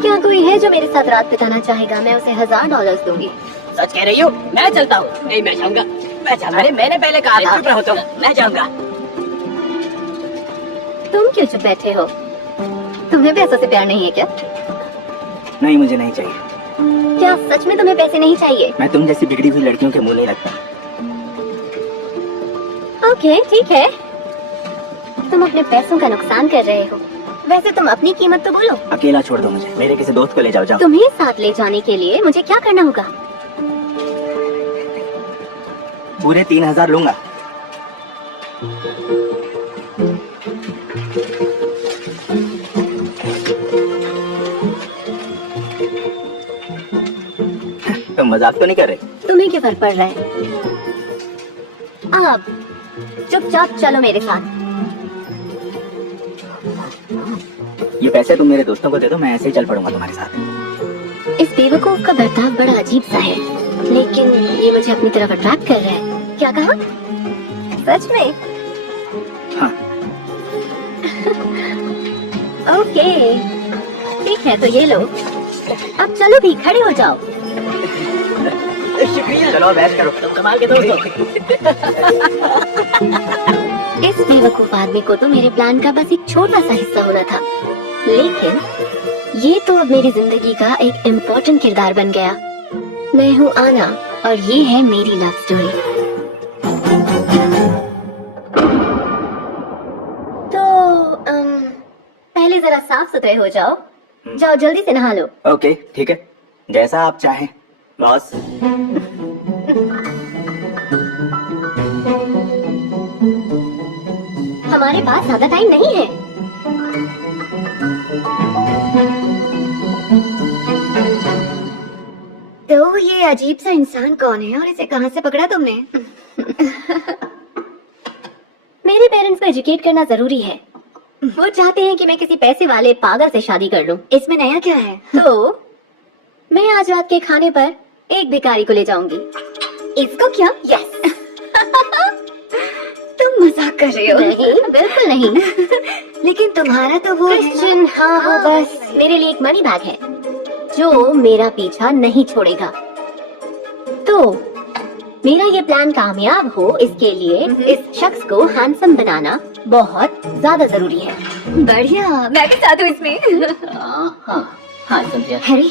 क्या कोई है जो मेरे साथ रात बिताना चाहेगा? मैं उसे $1000 दूंगी। सच कह रही हो? मैं चलता हूँ। नहीं, मैं जाऊंगा। अरे मैंने पहले कहा था। चुप रहो तुम। मैं जाऊंगा। तुम क्यों चुप बैठे हो? तुम्हें पैसों से प्यार नहीं है क्या? नहीं, मुझे नहीं चाहिए। क्या सच में तुम्हें पैसे नहीं चाहिए? मैं तुम जैसी बिगड़ी हुई लड़कियों के मुंह नहीं लगता। ओके, ठीक है। तुम अपने पैसों का नुकसान कर रहे हो। वैसे तुम अपनी कीमत तो बोलो। अकेला छोड़ दो मुझे, मेरे किसी दोस्त को ले जाओ। तुम्हें साथ ले जाने के लिए मुझे क्या करना होगा? पूरे 3000 लूंगा। तुम मजाक तो नहीं कर रहे? तुम्हें क्या फर्क पड़ रहा है? अब चुपचाप चलो मेरे साथ। ये पैसे तुम मेरे दोस्तों को दे दो, मैं ऐसे ही चल पड़ूंगा तुम्हारे साथ। इस बेवकूफ का बर्ताव बड़ा अजीब सा है, लेकिन ये मुझे अपनी तरफ अट्रैक्ट कर रहा है। क्या कहा? सच में? हाँ। ओके, ठीक है, तो ये लो। अब चलो भी, खड़े हो जाओ। शुक्रिया। चलो बहस करो। तुम कमाल के दोस्त हो। इस बेवकूफ आदमी को तो मेरे प्लान का बस एक छोटा सा हिस्सा होना था, लेकिन ये तो अब मेरी जिंदगी का एक इम्पोर्टेंट किरदार बन गया। मैं हूँ आना और ये है मेरी लव स्टोरी। तो पहले जरा साफ सुथरे हो जाओ। जाओ जल्दी से नहा लो। ओके, ठीक है, जैसा आप चाहें बॉस। हमारे पास ज्यादा टाइम नहीं है। तो ये अजीब सा इंसान कौन है और इसे कहाँ से पकड़ा तुमने? मेरे पेरेंट्स को एजुकेट करना जरूरी है। वो चाहते हैं कि मैं किसी पैसे वाले पागल से शादी कर लूं। इसमें नया क्या है? तो मैं आज रात के खाने पर एक भिखारी को ले जाऊंगी। इसको क्या? यस। तुम मजाक कर रहे हो? नहीं, बिल्कुल नहीं। लेकिन तुम्हारा तो वो क्रिश्चियन, हाँ वो बस मेरे लिए एक मनी बैग है जो मेरा पीछा नहीं छोड़ेगा। तो मेरा ये प्लान कामयाब हो, इसके लिए इस शख्स को हैंडसम बनाना बहुत ज्यादा जरूरी है। बढ़िया, मैं भी साथ हूँ इसमें। हाँ समझिए। हैरी,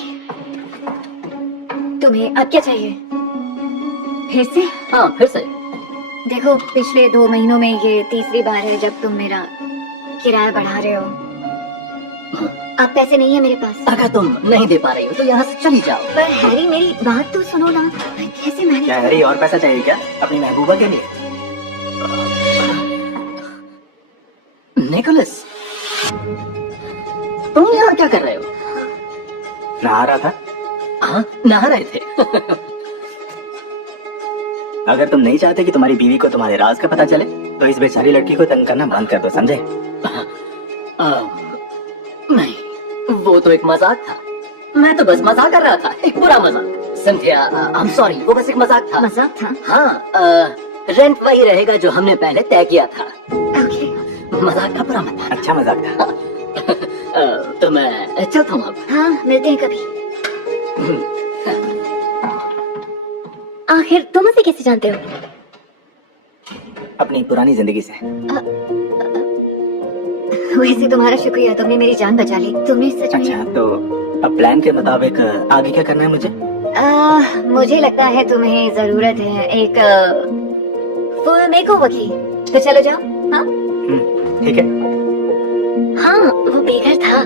तुम्हें अब क्या चाहिए? फिर से? हाँ फिर से। देखो, पिछले 2 महीनों में ये तीसरी बार है जब तुम मेरा किराया बढ़ा रहे हो। अब पैसे नहीं है मेरे पास। अगर तुम नहीं दे पा रही हो तो यहाँ से चली जाओ। पर हैरी, मेरी बात तो सुनो ना। कैसे मैंने? क्या हैरी, और पैसा चाहिए क्या अपनी महबूबा के लिए? निकोलस, तुम यहाँ क्या कर रहे हो? नहा रहा था। हाँ, नहा रहे थे। अगर तुम नहीं चाहते कि तुम्हारी बीवी को तुम्हारे राज का पता चले तो इस बेचारी लड़की को तंग करना बंद कर दो, समझे? नहीं, वो तो एक मजाक था। मैं तो बस मजाक कर रहा था, एक बुरा मजाक। सिंथिया, आई एम सॉरी, वो बस एक मजाक था। मजाक था? हाँ, रेंट वही रहेगा जो हमने पहले तय किया था। ओके। मजाक का बुरा मत था। अच्छा मजाक था। तो मैं चलता हूँ अब। हाँ, मिलते हैं कभी। आखिर तुम उसे कैसे जानते हो? अपनी पुरानी जिंदगी से। वैसे तुम्हारा शुक्रिया, तुमने मेरी जान बचा ली। तुमने सच में। अच्छा, तो अब प्लान के मुताबिक आगे क्या करना है मुझे? मुझे लगता है तुम्हें जरूरत है एक फुल मेकओवर की। तो चलो जाओ। हाँ ठीक है। हाँ, वो बेघर था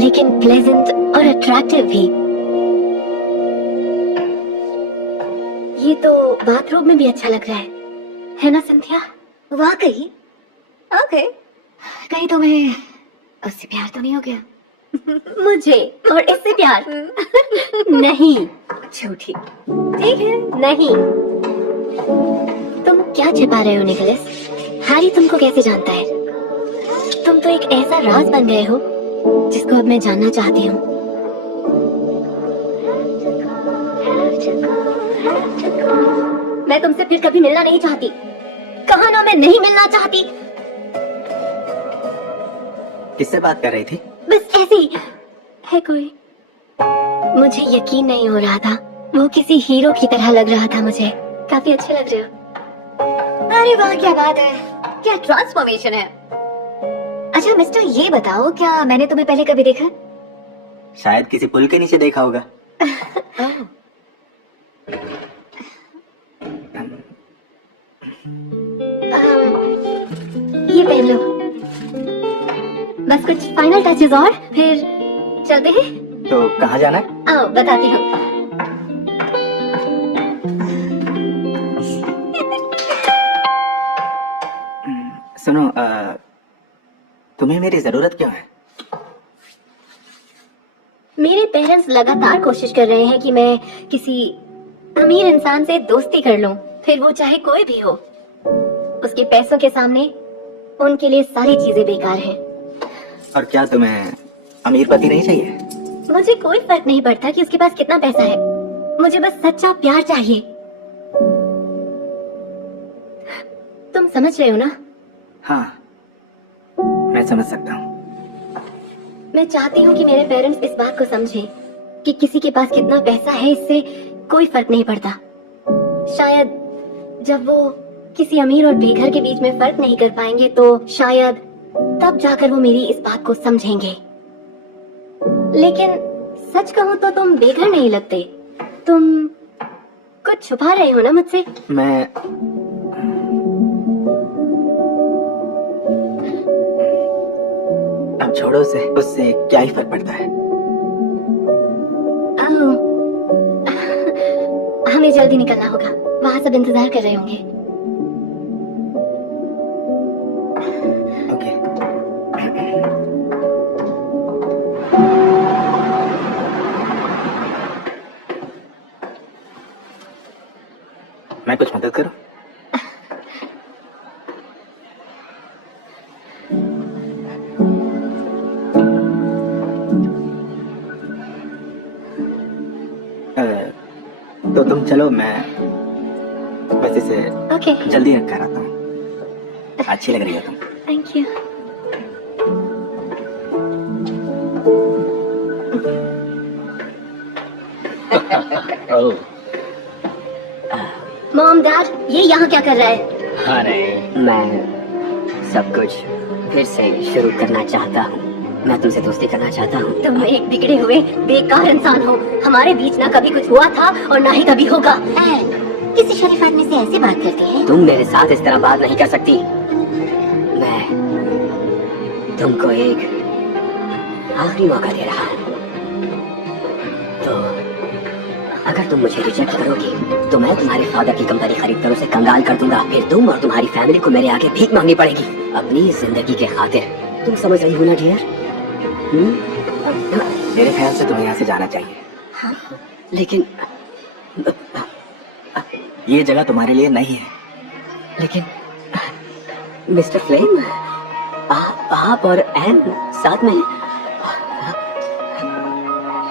लेकिन प्लेजेंट और अट्रैक्टिव भी। ये तो बाथरूम में भी अच्छा लग रहा है ना सिंथिया? वाकई? ओके। कहीं तुम्हें उससे प्यार तो नहीं हो गया? मुझे और इससे प्यार? नहीं, झूठी। ठीक है, नहीं। तुम क्या छिपा रहे हो निकोलस? हैरी तुमको कैसे जानता है? तुम तो एक ऐसा राज बन गए हो जिसको अब मैं जानना चाहती हूँ। मैं तुमसे फिर कभी मिलना नहीं चाहती। कहा ना, मैं नहीं मिलना चाहती। किससे बात कर रही थी? बस ऐसे ही। है कोई। मुझे यकीन नहीं हो रहा था, वो किसी हीरो की तरह लग रहा था मुझे। काफी अच्छे लग रहे हो। अरे वाह, क्या बात है, क्या ट्रांसफॉर्मेशन है। अच्छा मिस्टर, ये बताओ, क्या मैंने तुम्हें पहले कभी देखा? शायद किसी पुल के नीचे देखा होगा। ये पहन लो। बस कुछ फाइनल टचेस और फिर चलते हैं। तो कहाँ जाना है? आओ बताती हूँ। सुनो, तुम्हें मेरी जरूरत क्यों है? मेरे पेरेंट्स लगातार कोशिश कर रहे हैं कि मैं किसी अमीर इंसान से दोस्ती कर लूं, फिर वो चाहे कोई भी हो। उसके पैसों के सामने उनके लिए सारी चीजें बेकार हैं। और क्या तुम्हें अमीर पति नहीं चाहिए? मुझे कोई फर्क नहीं पड़ता कि उसके पास कितना पैसा है, मुझे बस सच्चा प्यार चाहिए। तुम समझ रहे हो ना? हाँ, मैं समझ सकता हूँ। मैं चाहती हूँ कि मेरे पेरेंट्स इस बात को समझें कि किसी के पास कितना पैसा है इससे कोई फर्क नहीं पड़ता। शायद जब वो किसी अमीर और बेघर के बीच में फर्क नहीं कर पाएंगे तो शायद तब जाकर वो मेरी इस बात को समझेंगे। लेकिन सच कहूँ तो तुम बेघर नहीं लगते। तुम कुछ छुपा रहे हो ना मुझसे? मैं अब छोड़ो उसे, उससे क्या ही फर्क पड़ता है। हमें जल्दी निकलना होगा, वहाँ सब इंतजार कर रहे होंगे। ओके। मैं कुछ मदद करूं? तो तुम चलो, मैं बस इसे ओके, जल्दी रख कर आता हूँ। अच्छी लग रही हो तुम। Thank you. मॉम डैड, ये यहाँ क्या कर रहा है? अरे मैं सब कुछ फिर से शुरू करना चाहता हूँ। मैं तुमसे दोस्ती करना चाहता हूँ। तुम एक बिगड़े हुए बेकार इंसान हो। हमारे बीच ना कभी कुछ हुआ था और ना ही कभी होगा। किसी शरीफ आदमी से ऐसे बात करते हैं? तुम मेरे साथ इस तरह बात नहीं कर सकती। मैं तुमको एक आखिरी मौका दे रहा हूँ। तो अगर तुम मुझे रिजेक्ट करोगी तो मैं तुम्हारे फादर की कंपनी खरीद कर उसे कंगाल कर दूंगा। फिर तुम और तुम्हारी फैमिली को मेरे आगे भीख मांगनी पड़ेगी अपनी जिंदगी के खातिर। तुम समझ रही हो ना डियर? मेरे ख्याल से तुम्हें यहाँ से जाना चाहिए। हाँ? लेकिन ये जगह तुम्हारे लिए नहीं है। लेकिन मिस्टर फ्लेम, आप और एन साथ में हैं?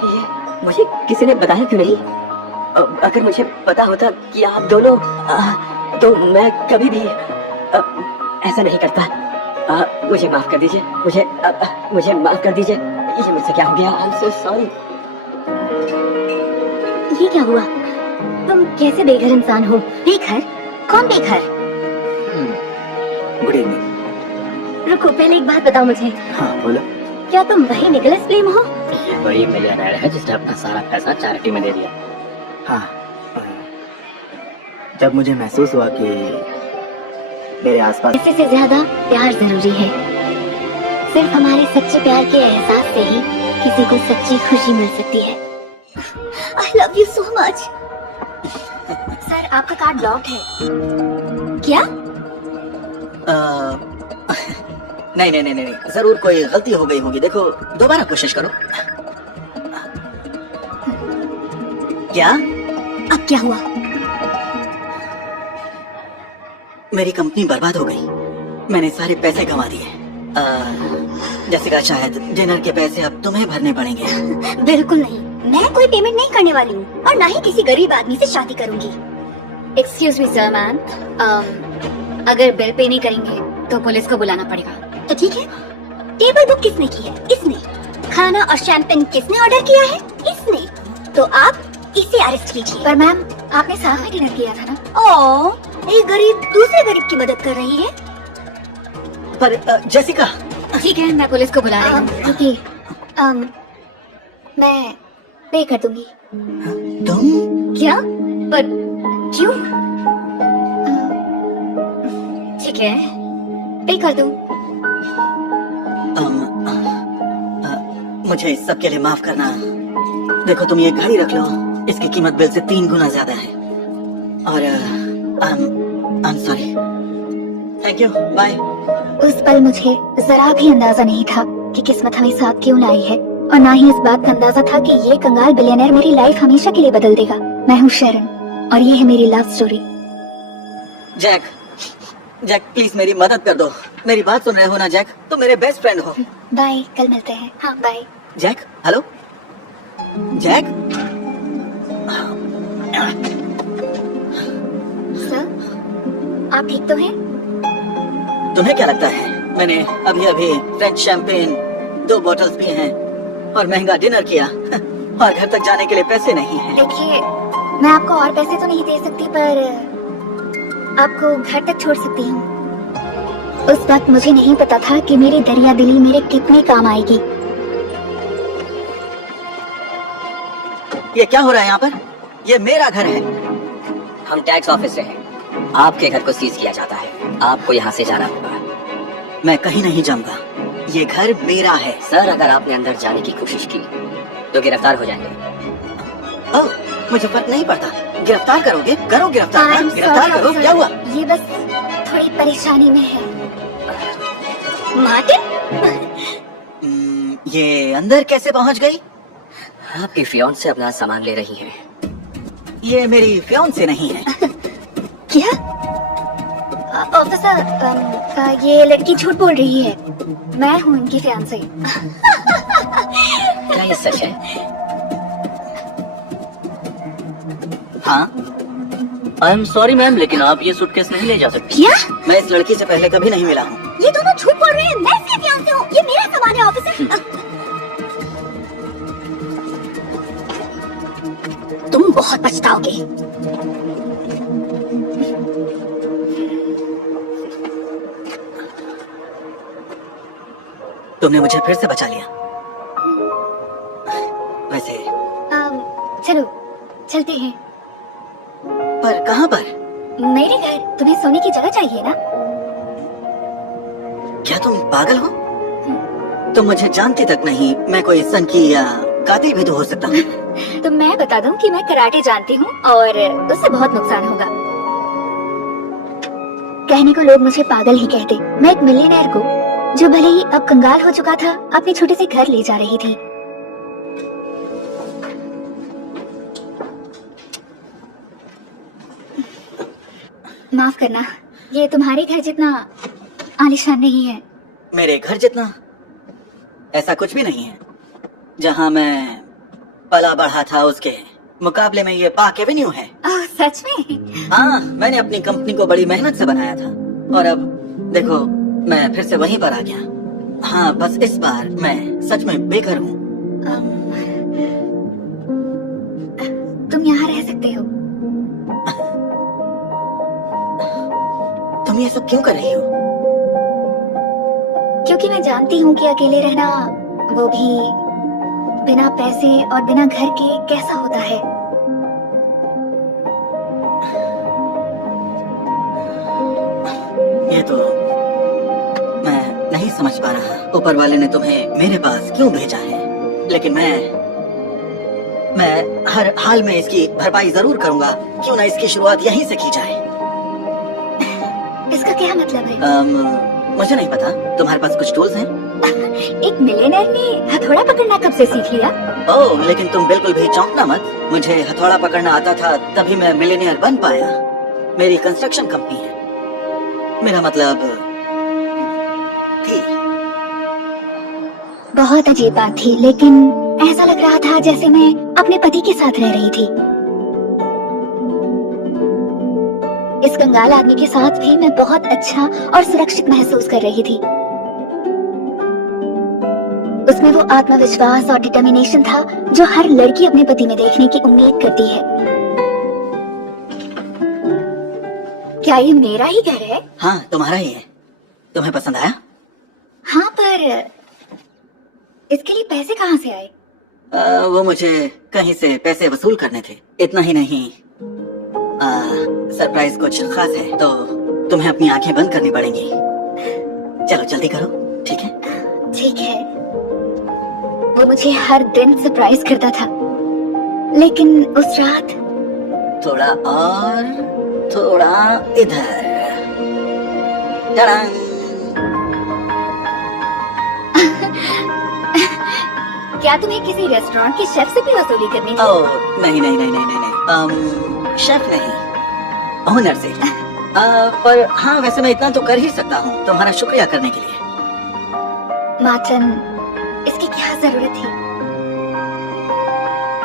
ये मुझे किसी ने बताया क्यों नहीं? अगर मुझे पता होता कि आप दोनों, तो मैं कभी भी ऐसा नहीं करता। मुझे माफ कर दीजिए, मुझे माफ कर दीजिए। ये मुझसे क्या हो गया? I am so sorry. ये क्या हुआ? तुम कैसे बेघर इंसान हो? बेघर? कौन बेघर? Good evening. रुको, पहले एक बात बताओ मुझे। हाँ बोलो। क्या तुम वही निकोलस फ्लेम हो? ये वही मिलियनेयर है जिसने अपना सारा पैसा चैरिटी में दे दिया। हाँ, जब मुझे महसूस हुआ कि मेरे आसपास इसी से ज्यादा प्यार जरूरी है। सिर्फ हमारे सच्चे प्यार के एहसास से ही किसी को सच्ची खुशी मिल सकती है। I love you so much. Sir, आपका कार्ड ब्लॉक्ड है। क्या? नहीं नहीं नहीं नहीं, जरूर कोई गलती हो गई होगी। देखो, दोबारा कोशिश करो। क्या? अब क्या हुआ? मेरी कंपनी बर्बाद हो गई। मैंने सारे पैसे गंवा दिए। जैसिका, शायद डिनर के पैसे अब तुम्हें भरने पड़ेंगे। बिल्कुल नहीं, मैं कोई पेमेंट नहीं करने वाली हूँ और ना ही किसी गरीब आदमी से शादी करूंगी। एक्सक्यूज मी सर, मैम, अगर बिल पे नहीं करेंगे तो पुलिस को बुलाना पड़ेगा। तो ठीक है। टेबल बुक किसने की है? इसने। खाना और शैंपेन किसने ऑर्डर किया है? इसने। तो आप इसे अरेस्ट कीजिए। पर मैम, आपने साथ में डिनर किया था ना? ओह, एक गरीब दूसरे गरीब की मदद कर रही है। पर जेसिका, ठीक है, मैं पुलिस को बुला रही हूँ। रुकिए, मैं पे कर दूंगी। तुम? क्या? पर क्यों? ठीक है, पे कर दूं। मुझे इस सब के लिए माफ करना। देखो, तुम ये घड़ी रख लो, इसकी कीमत बिल से 3 गुना ज्यादा है। और I am sorry. Thank you, bye. उस पल मुझे जरा भी अंदाजा नहीं था कि किस्मत हमें साथ क्यों लाई है, और ना ही इस बात का अंदाजा था कि ये कंगाल बिलियनर मेरी लाइफ हमेशा के लिए बदल देगा। मैं हूँ शरण, और ये है मेरी love story. Jack, Jack please मेरी मदद कर दो। मेरी बात सुन रहे हो ना जैक? तुम मेरे बेस्ट फ्रेंड हो। बाय, कल मिलते हैं। हाँ, bye. Jack, hello Jack. Sir, आप ठीक तो हैं? तुम्हें क्या लगता है मैंने अभी अभी फ्रेंच शैंपेन 2 बॉटल्स पी हैं और महंगा डिनर किया और घर तक जाने के लिए पैसे नहीं हैं। देखिए, मैं आपको और पैसे तो नहीं दे सकती, पर आपको घर तक छोड़ सकती हूँ। उस वक्त मुझे नहीं पता था कि मेरी दरिया दिली मेरे कितने काम आएगी। ये क्या हो रहा है यहाँ पर? ये मेरा घर है। हम टैक्स ऑफिस से हैं। आपके घर को सीज किया जाता है। आपको यहाँ से जाना होगा। मैं कहीं नहीं जाऊंगा, ये घर मेरा है। सर, अगर आपने अंदर जाने की कोशिश की तो गिरफ्तार हो जाएंगे। ओह, मुझे फर्क नहीं पड़ता। गिरफ्तार करोगे? करो गिरफ्तार। I'm गिरफ्तार sorry, करो। officer. क्या हुआ? ये बस थोड़ी परेशानी में है। मार्टिन, ये अंदर कैसे पहुंच गई? आपकी फियांसे से अपना सामान ले रही हैं। ये मेरी फियांसे नहीं है। क्या? ऑफिसर, ये लड़की झूठ बोल रही है। मैं हूँ इनकी फियांसे। क्या ये सच है? हाँ। आई एम सॉरी मैम, लेकिन आप ये सूटकेस नहीं ले जा सकती। क्या? मैं इस लड़की से पहले कभी नहीं मिला हूँ। ये दोनों झूठ बोल रहे हैं। मैं इसकी फियांसे हूँ। ये मेरा सामान है, ऑफिसर। तुम बहुत पछताओगे। तुमने मुझे फिर से बचा लिया। वैसे चलो, चलते हैं। पर कहाँ पर? मेरे घर। तुम्हें सोने की जगह चाहिए ना? क्या तुम पागल हो? तुम मुझे जानती तक नहीं। मैं कोई सनकी या कातिल भी तो हो सकता हूँ। तो मैं बता दूं कि मैं कराटे जानती हूँ और उससे बहुत नुकसान होगा। कहने को लोग मुझे पागल ही कहते। मैं एक मिलियनेयर को, जो भले ही अब कंगाल हो चुका था, अपने छोटे से घर ले जा रही थी। माफ करना, ये तुम्हारे घर जितना आलीशान नहीं है। मेरे घर जितना? ऐसा कुछ भी नहीं है। जहाँ मैं पला बढ़ा था उसके मुकाबले में ये पार्क एवेन्यू है। ओह, सच में? हाँ, मैंने अपनी कंपनी को बड़ी मेहनत से बनाया था और अब देखो, मैं फिर से वहीं पर आ गया। हाँ, बस इस बार मैं सच में बेघर हूँ। तुम यहाँ रह सकते हो। तुम ये सब क्यों कर रही हो? क्योंकि मैं जानती हूँ कि अकेले रहना, वो भी बिना पैसे और बिना घर के, कैसा होता है। ये तो मैं नहीं समझ पा रहा। ऊपर वाले ने तुम्हें मेरे पास क्यों भेजा है? लेकिन मैं हर हाल में इसकी भरपाई जरूर करूंगा। क्यों ना इसकी शुरुआत यहीं से की जाए। इसका क्या मतलब है? मुझे नहीं पता। तुम्हारे पास कुछ टूल्स हैं? एक मिलियनेयर ने हथौड़ा पकड़ना कब से सीख लिया? ओह, लेकिन तुम बिल्कुल भी चौंकना मत। मुझे हथौड़ा पकड़ना आता था, तभी मैं मिलियनेयर बन पाया। मेरी कंस्ट्रक्शन कंपनी है। मेरा मतलब थी। बहुत अजीब बात थी, लेकिन ऐसा लग रहा था जैसे मैं अपने पति के साथ रह रही थी। इस कंगाल आदमी के साथ भी मैं बहुत अच्छा और सुरक्षित महसूस कर रही थी। उसमें वो आत्मविश्वास और डिटर्मिनेशन था जो हर लड़की अपने पति में देखने की उम्मीद करती है। क्या ये मेरा ही घर है? हाँ, तुम्हारा ही है। तुम्हें पसंद आया? हाँ, पर इसके लिए पैसे कहाँ से आए? वो मुझे कहीं से पैसे वसूल करने थे। इतना ही नहीं, सरप्राइज कुछ खास है, तो तुम्हें अपनी आंखें बंद करनी पड़ेंगी। चलो जल्दी करो, ठीक है? ठीक है। वो मुझे हर दिन सरप्राइज करता था, लेकिन उस रात थोड़ा और, थोड़ा इधर। टड़ांग। क्या तुम्हें किसी रेस्टोरेंट के शेफ से भी वसूली करनी थी? ओह, नहीं नहीं नहीं नहीं नहीं नहीं, शेफ नहीं, ओनर से। पर हाँ, वैसे मैं इतना तो कर ही सकता हूँ तुम्हारा शुक्रिया करने के लिए। मार्टिन, इसकी क्या जरूरत थी?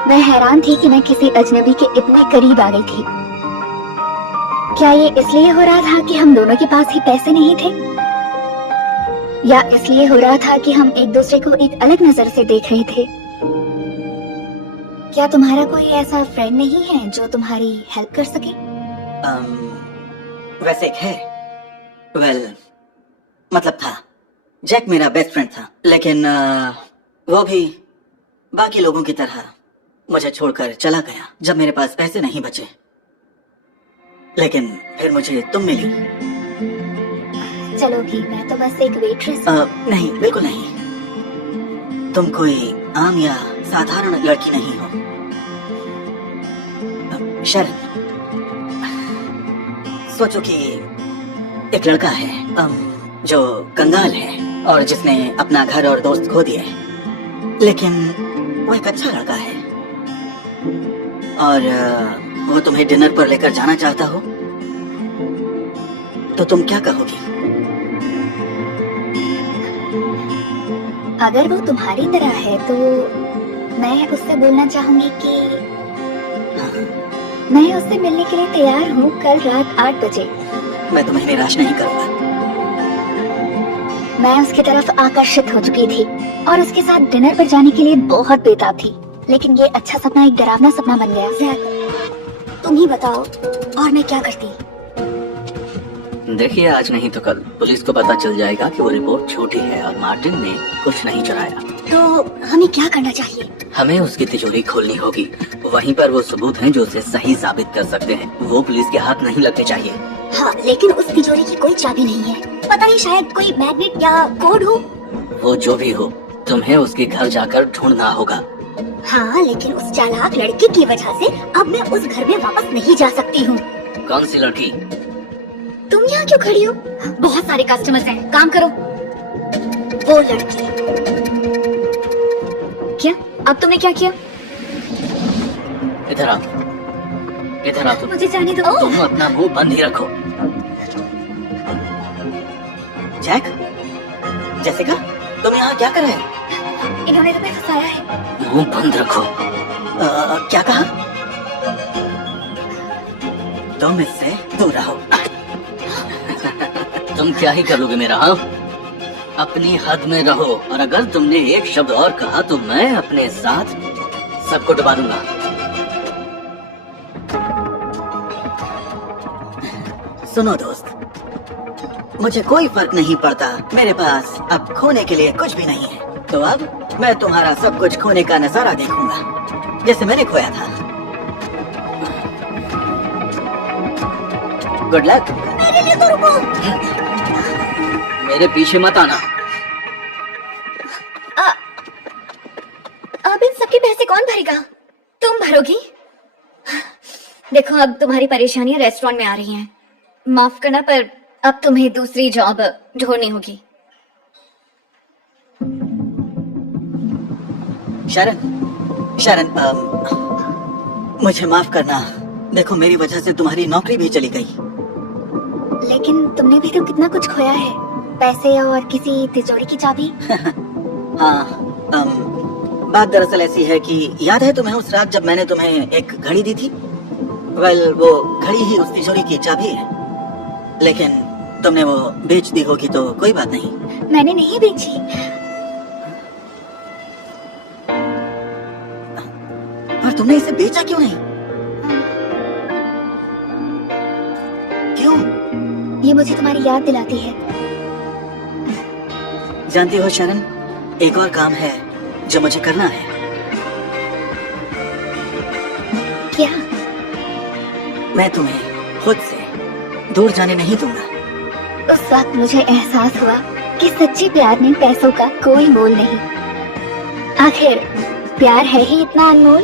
मैं हैरान थी कि मैं किसी अजनबी के इतने करीब आ गई थी। क्या ये इसलिए हो रहा था कि हम दोनों के पास ही पैसे नहीं थे, या इसलिए हो रहा था कि हम एक दूसरे को एक अलग नजर से देख रहे थे? क्या तुम्हारा कोई ऐसा फ्रेंड नहीं है जो तुम्हारी हेल्प कर सके? वैसे एक है। मतलब था। जैक मेरा बेस्ट फ्रेंड था, लेकिन वो भी बाकी लोगों की तरह मुझे छोड़कर चला गया जब मेरे पास पैसे नहीं बचे। लेकिन फिर मुझे तुम मिली। चलो भी, मैं तो बस एक वेट्रेस। नहीं, बिल्कुल नहीं। तुम कोई आम या साधारण लड़की नहीं हो, शरण। सोचो कि एक लड़का है जो कंगाल है और जिसने अपना घर और दोस्त खो दिए, लेकिन वो एक अच्छा लड़का है और वो तुम्हें डिनर पर लेकर जाना चाहता हो, तो तुम क्या कहोगी? अगर वो तुम्हारी तरह है तो मैं उससे बोलना चाहूंगी कि मैं उससे मिलने के लिए तैयार हूँ कल रात 8 बजे। मैं तुम्हें निराश नहीं करूंगा। मैं उसकी तरफ आकर्षित हो चुकी थी और उसके साथ डिनर पर जाने के लिए बहुत बेताब थी, लेकिन ये अच्छा सपना एक डरावना सपना बन गया। जैक, तुम ही बताओ और मैं क्या करती? देखिए, आज नहीं तो कल पुलिस को पता चल जाएगा कि वो रिपोर्ट झूठी है और मार्टिन ने कुछ नहीं चुराया। तो हमें क्या करना चाहिए? हमें उसकी तिजोरी खोलनी होगी। वहीं पर वो सबूत हैं जो उसे सही साबित कर सकते हैं। वो पुलिस के हाथ नहीं लगने चाहिए। हाँ, लेकिन उस तिजोरी की कोई चाबी नहीं है। पता नहीं, शायद कोई मैग्नेट या कोड हो। वो जो भी हो, तुम्हें उसके घर जाकर ढूंढना होगा। हाँ, लेकिन उस चालाक लड़की की वजह से अब मैं उस घर में वापस नहीं जा सकती हूँ। कौन सी लड़की? तुम यहाँ क्यों खड़ी हो? बहुत सारे कस्टमर्स हैं, काम करो। वो लड़की। क्या? अब तुमने क्या किया? इधर आओ, इधर आओ। तुम मुझे जाने दो। तुम अपना मुंह बंद ही रखो। जैक, जेसिका, तुम यहाँ क्या कर रहे हो? इन्होंने तुम्हें फंसाया है। मुंह बंद रखो। क्या कहा? तुम इससे दूर रहो। तुम क्या ही कर लोगे मेरा? हाँ, अपनी हद में रहो, और अगर तुमने एक शब्द और कहा तो मैं अपने साथ सबको डुबा दूंगा। सुनो दोस्त, मुझे कोई फर्क नहीं पड़ता। मेरे पास अब खोने के लिए कुछ भी नहीं है, तो अब मैं तुम्हारा सब कुछ खोने का नजारा देखूंगा, जैसे मैंने खोया था। Good luck. मेरे लिए तो रुको। मेरे पीछे मत आना। अब इन सबके पैसे कौन भरेगा? तुम भरोगी? देखो, अब तुम्हारी परेशानियां रेस्टोरेंट में आ रही हैं। माफ करना, पर अब तुम्हें दूसरी जॉब ढूंढनी होगी। शरण, मुझे माफ करना। देखो, मेरी वजह से तुम्हारी नौकरी भी चली गई। लेकिन तुमने भी तो कितना कुछ खोया है, पैसे और किसी तिजोरी की चाबी। हाँ, बात दरअसल ऐसी है कि याद है तुम्हें उस रात जब मैंने तुम्हें एक घड़ी दी थी? वो घड़ी ही उस तिजोरी की चाबी है, लेकिन तुमने वो बेच दी होगी तो कोई बात नहीं। मैंने नहीं बेची। तुमने इसे बेचा क्यों नहीं? क्यों? ये मुझे तुम्हारी याद दिलाती है। जानती हो शरण, एक और काम है जो मुझे करना है। क्या? मैं तुम्हें खुद से दूर जाने नहीं दूंगा। उस वक्त मुझे एहसास हुआ कि सच्चे प्यार में पैसों का कोई मोल नहीं। आखिर प्यार है ही इतना अनमोल।